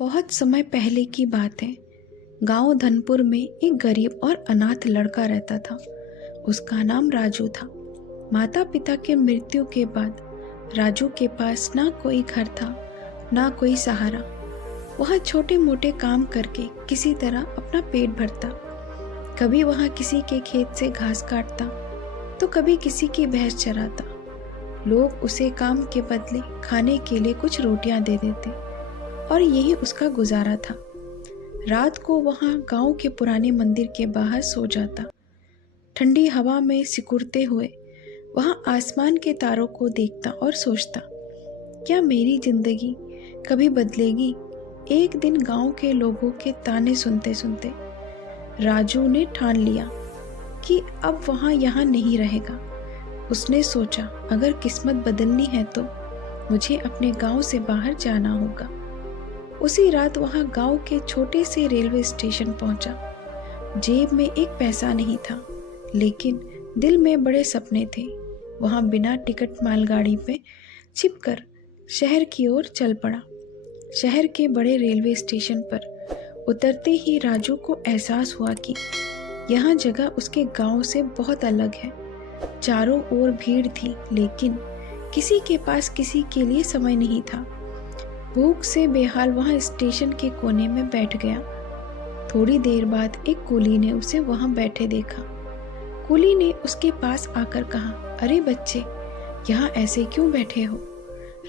बहुत समय पहले की बात है। गांव धनपुर में एक गरीब और अनाथ लड़का रहता था। उसका नाम राजू था। माता पिता के मृत्यु के बाद राजू के पास ना कोई घर था, ना कोई सहारा। वह छोटे मोटे काम करके किसी तरह अपना पेट भरता। कभी वह किसी के खेत से घास काटता, तो कभी किसी की भैंस चराता। लोग उसे काम के बदले खाने के लिए कुछ रोटियां दे देते और यही उसका गुजारा था। रात को वहां गांव के पुराने मंदिर के बाहर सो जाता। ठंडी हवा में सिकुड़ते हुए वहां आसमान के तारों को देखता और सोचता, क्या मेरी जिंदगी कभी बदलेगी? एक दिन गांव के लोगों के ताने सुनते सुनते राजू ने ठान लिया कि अब वहां यहाँ नहीं रहेगा। उसने सोचा, अगर किस्मत बदलनी है तो मुझे अपने गांव से बाहर जाना होगा। उसी रात वहां गांव के छोटे से रेलवे स्टेशन पहुंचा। जेब में एक पैसा नहीं था, लेकिन दिल में बड़े सपने थे। वहां बिना टिकट मालगाड़ी पे छिपकर शहर की ओर चल पड़ा। शहर के बड़े रेलवे स्टेशन पर उतरते ही राजू को एहसास हुआ कि यह जगह उसके गांव से बहुत अलग है। चारों ओर भीड़ थी, लेकिन किसी के पास किसी के लिए समय नहीं था। भूख से बेहाल वहां स्टेशन के कोने में बैठ गया। थोड़ी देर बाद एक कूली ने उसे वहां बैठे देखा। कूली ने उसके पास आकर कहा, अरे बच्चे, यहाँ ऐसे क्यों बैठे हो?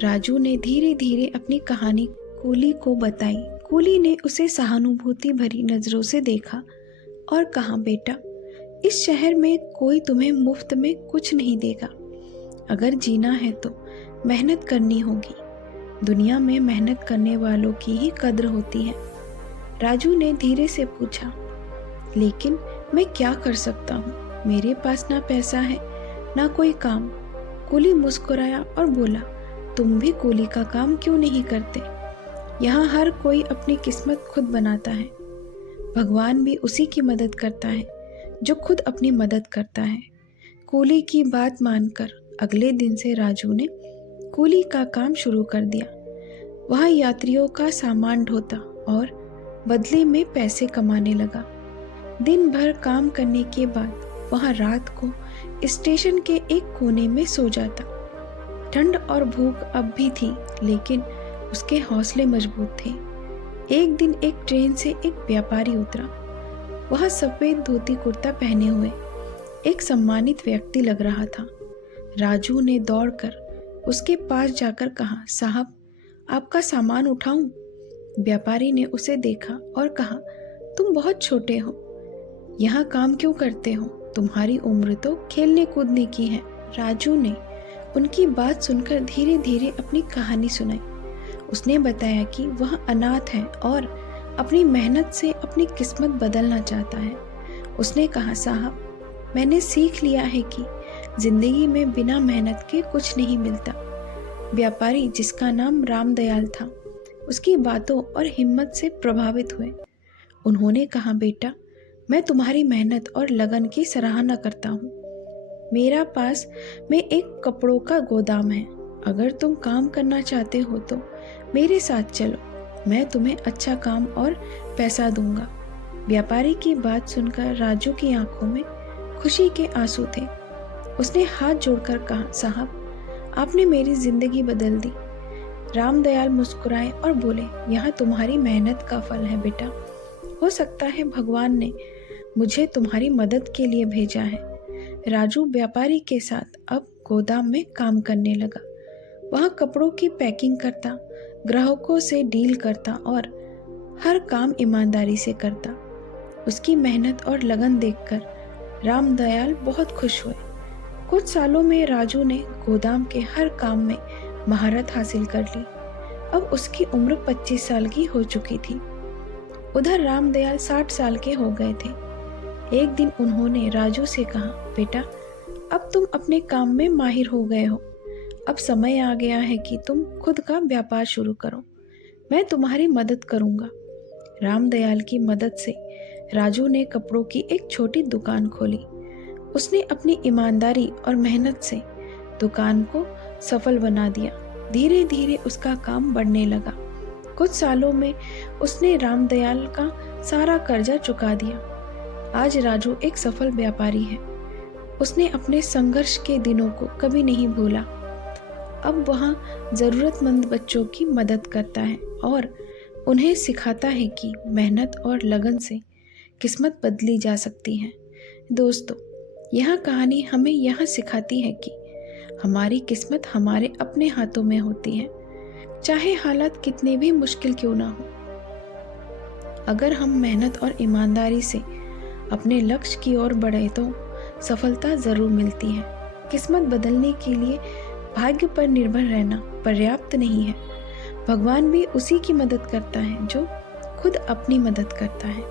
राजू ने धीरे धीरे अपनी कहानी कूली को बताई। कूली ने उसे सहानुभूति भरी नजरों से देखा और कहा, बेटा, इस शहर में कोई तुम्हें मुफ्त में कुछ नहीं देगा। अगर जीना है तो मेहनत करनी होगी। दुनिया में मेहनत करने वालों की ही कद्र होती है। राजू ने धीरे से पूछा, लेकिन मैं क्या कर सकता हूँ? मेरे पास ना पैसा है, ना कोई काम। कूली मुस्कुराया और बोला, तुम भी कूली का काम क्यों नहीं करते? यहाँ हर कोई अपनी किस्मत खुद बनाता है। भगवान भी उसी की मदद करता है जो खुद अपनी मदद करता है। कूली की बात मानकर अगले दिन से राजू ने कूली का काम शुरू कर दिया। वह यात्रियों का सामान ढोता और बदले में पैसे कमाने लगा। दिन भर काम करने के बाद वह रात को स्टेशन के एक कोने में सो जाता। ठंड और भूख अब भी थी, लेकिन उसके हौसले मजबूत थे। एक दिन एक ट्रेन से एक व्यापारी उतरा। वह सफेद धोती कुर्ता पहने हुए एक सम्मानित व्यक्ति लग रहा था। राजू ने दौड़कर उसके पास जाकर कहा, साहब, आपका सामान उठाऊं? व्यापारी ने उसे देखा और कहा, तुम बहुत छोटे हो, यहाँ काम क्यों करते हो? तुम्हारी उम्र तो खेलने कूदने की है। राजू ने उनकी बात सुनकर धीरे धीरे अपनी कहानी सुनाई। उसने बताया कि वह अनाथ है और अपनी मेहनत से अपनी किस्मत बदलना चाहता है। उसने कहा, साहब, मैंने सीख लिया है कि जिंदगी में बिना मेहनत के कुछ नहीं मिलता। व्यापारी, जिसका नाम रामदयाल था, उसकी बातों और हिम्मत से प्रभावित हुए। उन्होंने कहा, बेटा, मैं तुम्हारी मेहनत और लगन की सराहना करता हूँ। मेरा पास में एक कपड़ों का गोदाम है। अगर तुम काम करना चाहते हो तो मेरे साथ चलो, मैं तुम्हें अच्छा काम और पैसा दूंगा। व्यापारी की बात सुनकर राजू की आंखों में खुशी के आंसू थे। उसने हाथ जोड़कर कहा, साहब, आपने मेरी जिंदगी बदल दी। रामदयाल मुस्कुराए और बोले, यह तुम्हारी मेहनत का फल है बेटा। हो सकता है भगवान ने मुझे तुम्हारी मदद के लिए भेजा है। राजू व्यापारी के साथ अब गोदाम में काम करने लगा। वह कपड़ों की पैकिंग करता, ग्राहकों से डील करता और हर काम ईमानदारी से करता। उसकी मेहनत और लगन देखकर रामदयाल बहुत खुश हुए। कुछ सालों में राजू ने गोदाम के हर काम में महारत हासिल कर ली। अब उसकी उम्र 25 साल की हो चुकी थी। उधर रामदयाल 60 साल के हो गए थे। एक दिन उन्होंने राजू से कहा, बेटा, अब तुम अपने काम में माहिर हो गए हो। अब समय आ गया है कि तुम खुद का व्यापार शुरू करो। मैं तुम्हारी मदद करूंगा। रामदयाल की मदद से राजू ने कपड़ों की एक छोटी दुकान खोली। उसने अपनी ईमानदारी और मेहनत से दुकान को सफल बना दिया। धीरे धीरे उसका काम बढ़ने लगा। कुछ सालों में उसने रामदयाल का सारा कर्जा चुका दिया। आज राजू एक सफल व्यापारी है। उसने अपने संघर्ष के दिनों को कभी नहीं भूला। अब वह जरूरतमंद बच्चों की मदद करता है और उन्हें सिखाता है कि मेहनत और लगन से किस्मत बदली जा सकती है। दोस्तों, यह कहानी हमें यह सिखाती है कि हमारी किस्मत हमारे अपने हाथों में होती है, चाहे हालात कितने भी मुश्किल क्यों ना हो। अगर हम मेहनत और ईमानदारी से अपने लक्ष्य की ओर बढ़े तो सफलता जरूर मिलती है। किस्मत बदलने के लिए भाग्य पर निर्भर रहना पर्याप्त नहीं है। भगवान भी उसी की मदद करता है जो खुद अपनी मदद करता है।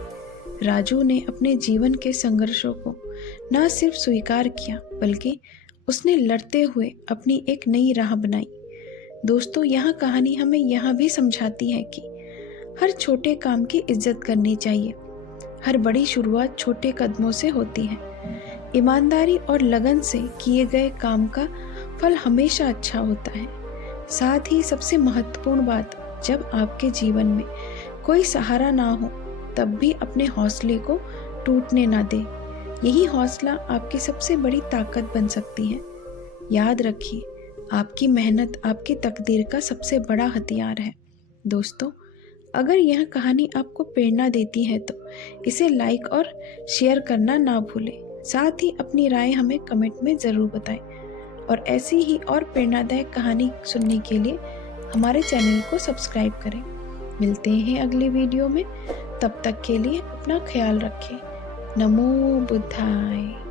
राजू ने अपने जीवन के संघर्षों को न सिर्फ स्वीकार किया बल्कि उसने लड़ते हुए अपनी एक नई राह बनाई। दोस्तों, यह कहानी हमें यह भी समझाती है कि हर छोटे काम की इज्जत करनी चाहिए। हर बड़ी शुरुआत छोटे कदमों से होती है। ईमानदारी और लगन से किए गए काम का फल हमेशा अच्छा होता है। साथ ही सबसे महत्वपूर्ण बात, जब आपके जीवन में कोई सहारा ना हो तब भी अपने हौसले को टूटने ना दे। यही हौसला आपकी सबसे बड़ी ताकत बन सकती है। याद रखिए, आपकी मेहनत आपकी तकदीर का सबसे बड़ा हथियार है। दोस्तों, अगर यह कहानी आपको प्रेरणा देती है तो इसे लाइक और शेयर करना ना भूलें। साथ ही अपनी राय हमें कमेंट में ज़रूर बताएं और ऐसी ही और प्रेरणादायक कहानी सुनने के लिए हमारे चैनल को सब्सक्राइब करें। मिलते हैं अगले वीडियो में। तब तक के लिए अपना ख्याल रखें। नमो बुद्धाय।